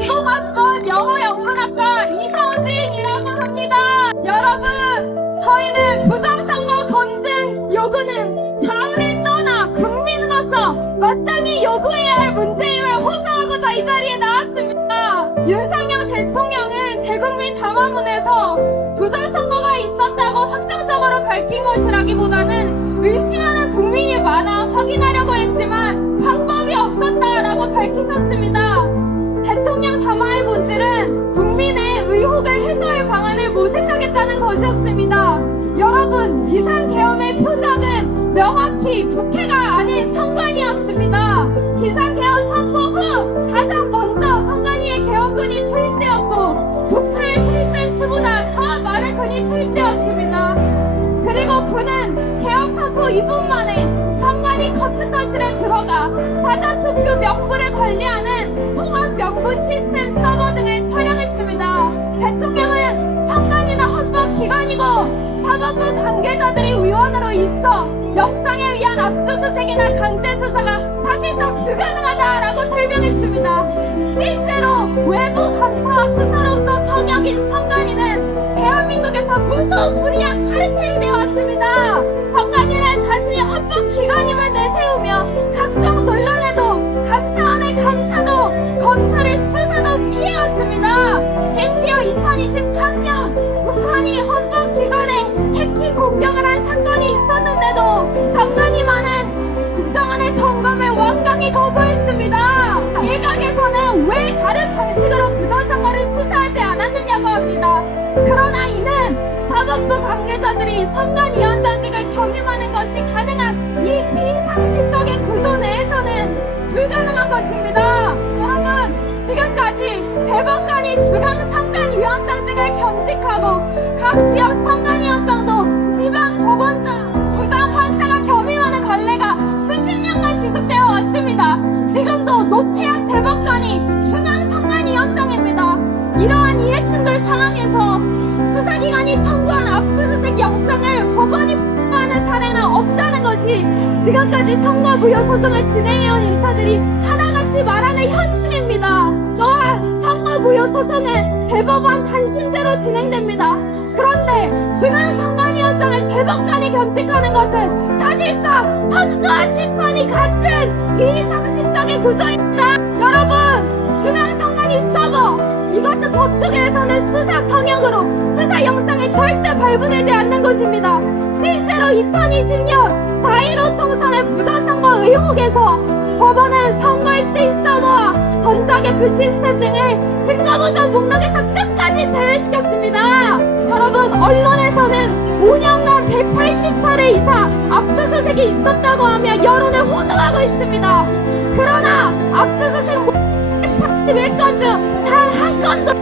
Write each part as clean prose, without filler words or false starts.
이공학번 영어영문학과 이서진이라고 합니다. 여러분, 저희는 부정선거 검증 요구는 자은을 떠나 국민으로서 마땅히 요구해야 할 문제임을 호소하고자 이 자리에 나왔습니다. 윤석열 대통령은 대국민 담화문에서 부정선거가 있었다고 확정적으로 밝힌 것이라기보다는 의심하는 국민이 많아 확인하려고 했지만 방법이 없었다라고 밝히셨습니다. 대통령 담화의 본질은 국민의 의혹을 해소할 방안을 모색하겠다는 것이었습니다. 여러분, 비상계엄의 표적은 명확히 국회가 아닌 선관위였습니다. 비상계엄 선포 후 가장 먼저 선관위의 계엄군이 투입되었고 북한의 투입된 수보다 더 많은 군이 투입되었습니다. 그리고 군은 계엄 선포 2분 만에 선관위 컴퓨터실에 들어가 사전투표 명부를 관리하는 통합 명부 시스템 서버 등을 촬영했습니다. 대통령은 선관위는 헌법기관이고 사법부 관계자들이 위원으로 있어 영장에 의한 압수수색이나 강제수사가 사실상 불가능하다라고 설명했습니다. 실제로 외부 감사와 수사로부터 성역인 선관위는 대한민국에서 무서운 불이야 카르텔이 되어왔습니다. 선관위는 자신이 헌법기관임을 내세우며 각종 논란에도 감사원의 감사도 검찰의 수사도 피해왔습니다. 심지어 2023년 북한이 헌법기관에 해킹 공격을 한 사건이 있었는데도 선관위만은 국정원의 점검을 완강히 거부했습니다. 일각에서는 왜 다른 방식으로 부정선거를 수사하지 않았느냐고 합니다. 그러나 이는 사법부 관계자들이 선관위원장직을 겸임하는 것이 가능한 이 비상식적인 구조 내에서는 불가능한 것입니다. 여러분, 지금까지 대법관이 주강 선관위원장직을 겸직하고 각 지역 선관위원장도 지방법원장, 부장판사가 겸임하는 관례가 수십 년간 지속되어 왔습니다. 지금도 노태학 대법관이 중앙 선관위원장입니다. 이러한 이해충돌 상황에서 수사기관이 청구한 압수수색 영장을 법원이 부여하는 사례는 없다는 것이 지금까지 선거무효소송을 진행해온 인사들이 하나같이 말하는 현실입니다. 또한 선거무효소송은 대법원 단심제로 진행됩니다. 그런데 중앙선관위원장을 대법관이 겸직하는 것은 사실상 선수와 심판이 같은 비상식적인 구조입니다. 여러분, 중앙선관위 서버, 이것은 법조계에서는 수사 성역으로 수사 영장이 절대 발부되지 않는 것입니다. 실제로 2020년 4.15 총선의 부정선거 의혹에서 법원은 선거에 쓰인 서버와 전자개표 시스템 등을 증거보전 목록에서 끝까지 제외시켰습니다. 여러분, 언론에서는 5년간 180차례 이상 압수수색이 있었다고 하며 여론을 호도하고 있습니다. 그러나 압수수색 181건 중 단 한 건도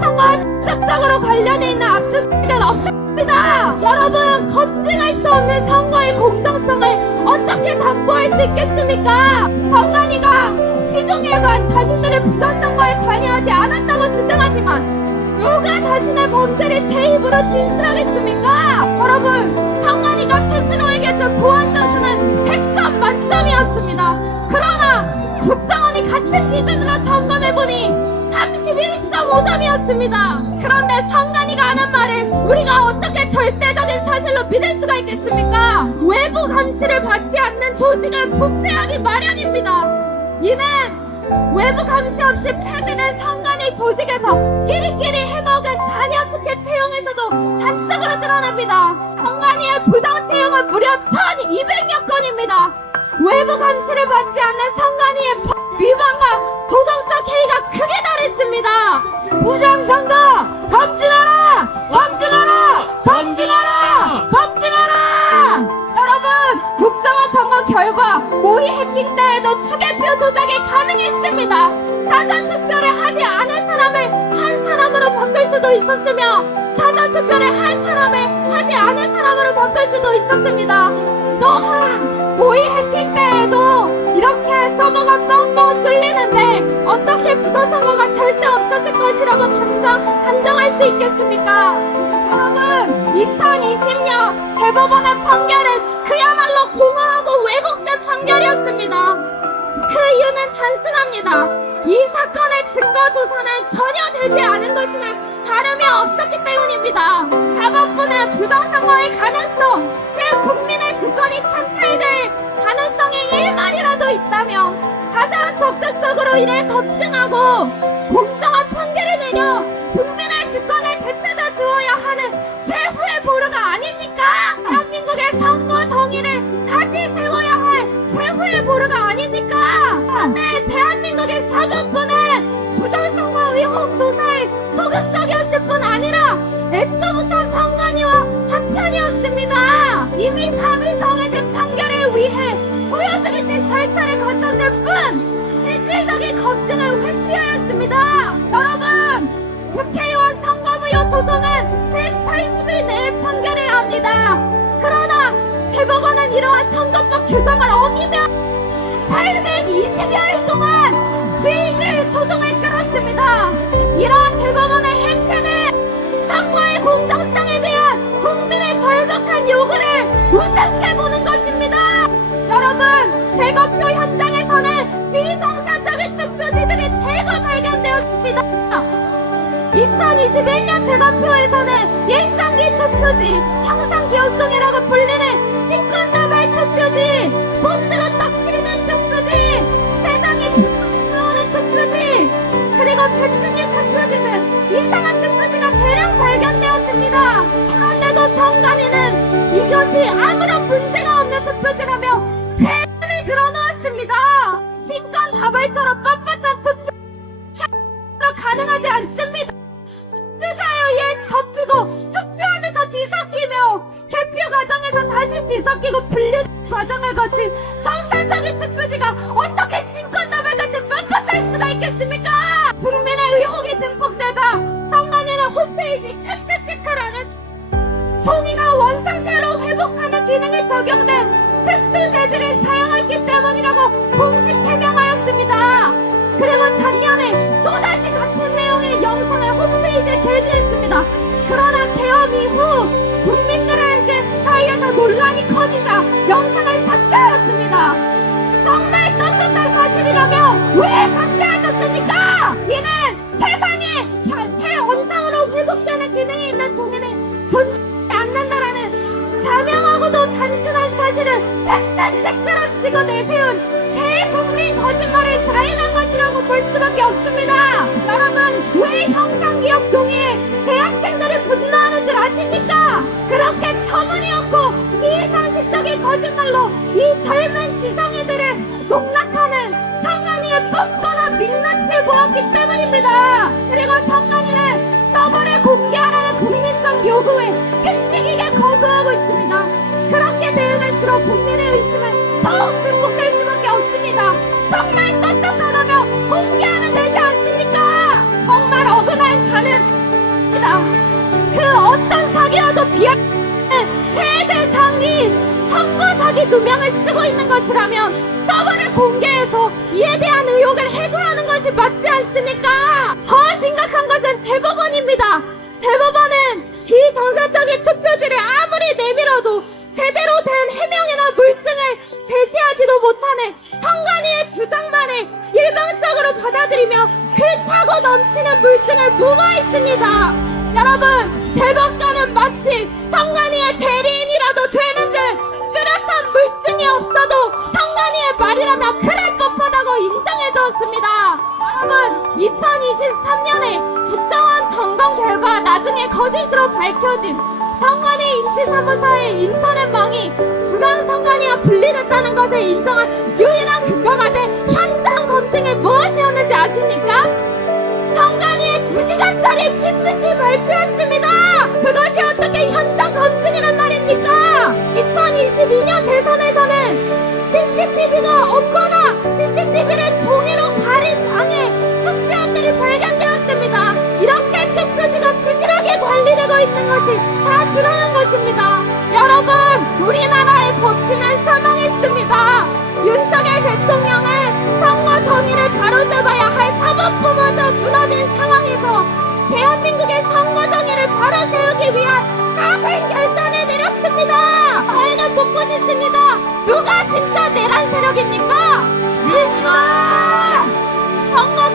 선거와 직접적으로 관련해 있는 압수수색은 없습니다. 여러분, 검증할 수 없는 선거의 공정성을 어떻게 담보할 수 있겠습니까? 선관위가 시종일관 자신들의 부정선거에 관여하지 않았다고 주장하지만 누가 자신의 범죄를 제 입으로 진술하겠습니까? 여러분, 선관위가 스스로에게 준 보안 점수는 100점 만점이었습니다. 그러나 국정원이 같은 기준으로 점검해보니 31.5점이었습니다. 그런데 선관위가 하는 말을 우리가 어떻게 절대적인 사실로 믿을 수가 있겠습니까? 외부 감시를 받지 않는 조직은 부패하기 마련입니다. 이는 외부 감시 없이 폐지된 선관위 조직에서 끼리끼리 해먹은 자녀 특혜 채용에서도 단적으로 드러납니다. 선관위의 부정 채용은 무려 1200여 건입니다. 외부 감시를 받지 않는 선관위의 위반과 도덕적 해이가 크게 달했습니다. 부정선거 검증하라! 검증하라! 검증하라! 검증하라! 여러분, 국정원 점검 결과 모의 해킹 때에도 투개표 조작이 가능했습니다. 사전투표를 하지 않은 사람을 한 사람으로 바꿀 수도 있었으며 사전투표를 한 사람을 하지 않은 사람으로 바꿀 수도 있었습니다. 또한 모의 해킹 때에도 이렇게 서버가 뻥뻥 뚫리는데 어떻게 부정선거가 절대 없었을 것이라고 단정할 수 있겠습니까? 여러분, 2020년 대법원의 판결은 그야말로 공허하고 왜곡된 판결이었습니다. 그 이유는 단순합니다. 이 사건의 증거 조사는 전혀 되지 않은 것이나 다름이 없었기 때문입니다. 사법부는 부정선거의 가능성, 즉 국민의 주권이 찬탈될 가능성이 1말이라도 있다면 가장 적극적으로 이를 검증하고 공정한 판결을 내려 국민의 주권을 되찾아 주어야 하는 최후의 보루가 아닙니까? 대한민국의 선거 정의를 다시 세워야 할 최후의 보루가 아닙니까? 네, 대한민국의 사법부는 부정선거 의혹 조사에 소극적이었을 뿐 아니라 애초부터 선관위와 한편이었습니다. 이미 답이 정해진 판결을 위해 보여주기식 절차를 거쳤을 뿐 실질적인 검증을 회피하였습니다. 여러분, 국회의원 선거무효 소송은 180일 내에 판결해야 합니다. 그러나 대법원은 이러한 선거법 규정을 어기며 820여일 동안 질질 소송을 끌었습니다. 이러한 대법원의 행태는 선거의 공정성에 대한 국민의 절박한 요구를 우습게 보는 것입니다. 여러분, 재검표 현장에서는 비정상적인 투표지들이 대거 발견되었습니다. 2021년 재검표에서는 일장기 투표지, 형상기억종이라고 불리는 신권다발 투표지, 본드로 떡치르는 투표지, 세상이 붕 나오는 투표지, 그리고 배춧잎 투표지 등 이상한 투표지가 대량 발견되었습니다. 그런데도 선관위는 이것이 아무런 문제가 없는 투표지라며 괴문을 늘어놓았습니다. 신권다발처럼 뻣뻣한 투표로 가능하지 않습니다. 투표자의 접히고 투표하면서 뒤섞이며 개표 과정에서 다시 뒤섞이고 분류 과정을 거친 정상적인 투표지가 어떻게 신권다발같이 뻣뻣할 수가 있겠습니까? 국민의 의혹이 증폭되자 선관위는 홈페이지 팩트 체크라는 종이가 원상태로 회복하는 기능이 적용된 특수 재질을 사용했기 때문이라고 공식 해명하였습니다. 그리고 작년에 또다시 같은 내용의 영상을 홈페이지에 게시했습니다. 그러나 개엄 이후 국민들에게 사이에서 논란이 커지자 영상을 삭제하였습니다. 정말 떳떳한 사실이라며 왜 삭제하셨습니까? 이는 세상에 새 원상으로 회복되는 기능이 있는 종이는 존재하지 않는다라는 자명하고도 단순한 사실을 팩트체크 없이고 내세운 대국민 거짓말을 자인한 것이라고 볼 수밖에 없습니다. 여러분, 왜 형상기억 종이에 대학생들이 분노하는 줄 아십니까? 그렇게 터무니없고 비상식적인 거짓말로 이 젊은 지성이들을 농락하는 선관위의 뻔뻔한 민낯을 보았기 때문입니다. 그리고 선관위는 서버를 공개하라는 국민적 요구에 끈질기게 거부하고 있습니다. 그렇게 대응할수록 국민의 의심은 더욱 증폭될 수밖에 없습니다. 정말 떳떳하다며 공개하면 되지 않습니까? 정말 억울한 자는입니다. 그 어떤 사기와도 비하는 최대 상위인 선거 사기 누명을 쓰고 있는 것이라면 서버를 공개해서 이에 대한 의혹을 해소하는 것이 맞지 않습니까? 더 심각한 것은 대법원입니다. 대법원은 비정상적인 투표지를 아무리 내밀어도 제대로 된 해명이나 물증을 제시하지도 못하는 선관위의 주장만을 일방적으로 받아들이며 그 차고 넘치는 물증을 무마했습니다. 여러분, 대법관은 마치 선관위의 대리인이라도 되는 듯 뚜렷한 물증이 없어도 선관위의 말이라면 그럴 법하다고 인정해 주었습니다. 여러분, 2023년에 국정원 점검 결과 나중에 거짓으로 밝혀진 선관위 임시사무소의 인터넷망이 주간선관위와 분리됐다는 것을 인정한 유일한 근거가 된 현장 검증이 무엇이었는지 아십니까? 선관위의 2시간짜리 PPT 발표였습니다. 그것이 어떻게 현장 검증이란 말입니까? 2022년 대선에서는 CCTV가 없거나 CCTV를 종이로 가린 방에 투표함들이 발견되었습니다. 이렇게 투표지가 부실하게 관리되고 있는 것이 다 드러난 것입니다. 여러분, 우리나라의 법치는 사망했습니다. 윤석열 대통령은 선거 정의를 바로잡아야 할 사법부마저 무너진 상황에서 대한민국의 선거 정의를 바로 세우기 위한 사생 결단을 내렸습니다. 저희는 묻고 싶습니다. 누가 진짜 내란 세력입니까? 선거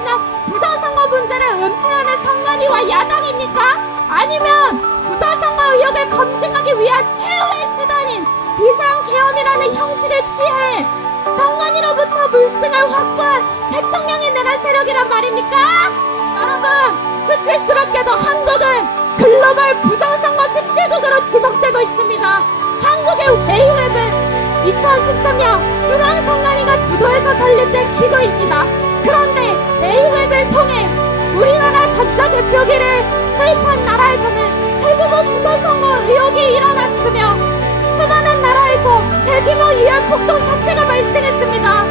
있는 부정선거 문제를 은폐하는 선관위와 야당입니까? 아니면 부정선거 의혹을 검증하기 위한 최후의 수단인 비상계엄이라는 형식을 취해 선관위로부터 물증을 확보한 대통령이 내란 세력이란 말입니까? 여러분, 수치스럽게도 한국은 글로벌 부정선거 숙제국으로 지목되고 있습니다. 한국의 A웹은 2013년 중앙선관위가 주도해서 설립된 기구입니다. 그런데 A웹을 통해 우리나라 전자개표기를 수입한 나라에서는 대규모 부정선거 의혹이 일어났으며 수많은 나라에서 대규모 유혈폭동 사태가 발생했습니다.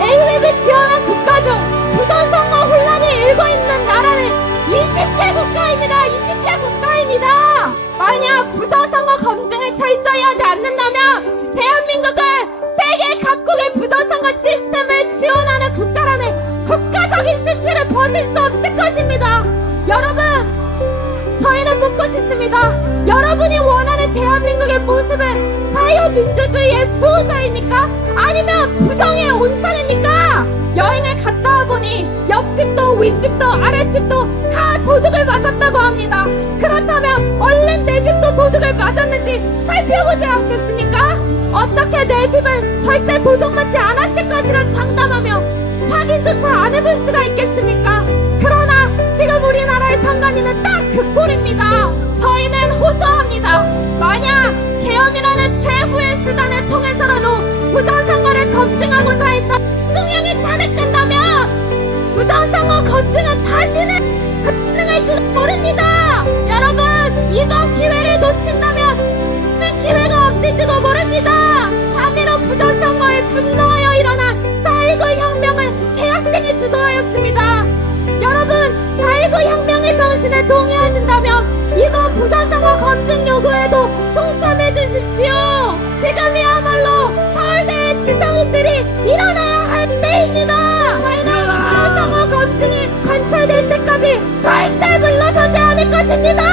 A웹을 지원한 국가 중 부정선거 혼란이 일고 있는 나라는 20개 국가입니다. 20개 국가입니다. 만약 부정선거 검증을 철저히 하지 않는다면 대한민국은 세계 각국의 부정선거 시스템을 지원하는 국가라는 국가적인 수치를 벗을 수 없을 것입니다. 여러분, 저희는 묻고 싶습니다. 여러분이 원하는 대한민국의 모습은 자유민주주의의 수호자입니까? 아니면 부정의 온상입니까? 여행을 갔다 와보니 옆집도 윗집도 아랫집도 다 도둑을 맞았다고 합니다. 그렇다면 얼른 내 집도 도둑을 맞았는지 살펴보지 않겠습니까? 어떻게 내 집은 절대 도둑 맞지 않았을 것이라 장담하며 확인조차 안 해볼 수가 있겠습니까? 그러나 지금 우리나라의 선관위는 딱 그 꼴입니다. 저희는 호소합니다. 만약 계엄이라는 최후의 수단을 통해서라도 부정선거를 검증하고자 했던 대통령이 탄핵된다면 부정선거 검증은 다시는 불가능할지도 모릅니다. 여러분, 이번 기회를 놓친다면 그 기회가 없을지도 모릅니다. 3.15 부정선거에 분노하여 일어난 4.19 혁명은 대학생이 주도하였습니다. 여러분, 4.19 혁명의 정신에 동의하신다면 이번 부정선거 검증 요구에도 동참해 주십시오. 지금이야말로 서울대의 지성인들이 일어나야 할 때입니다. 저희는 부정선거 검증이 관철될 때까지 절대 물러서지 않을 것입니다.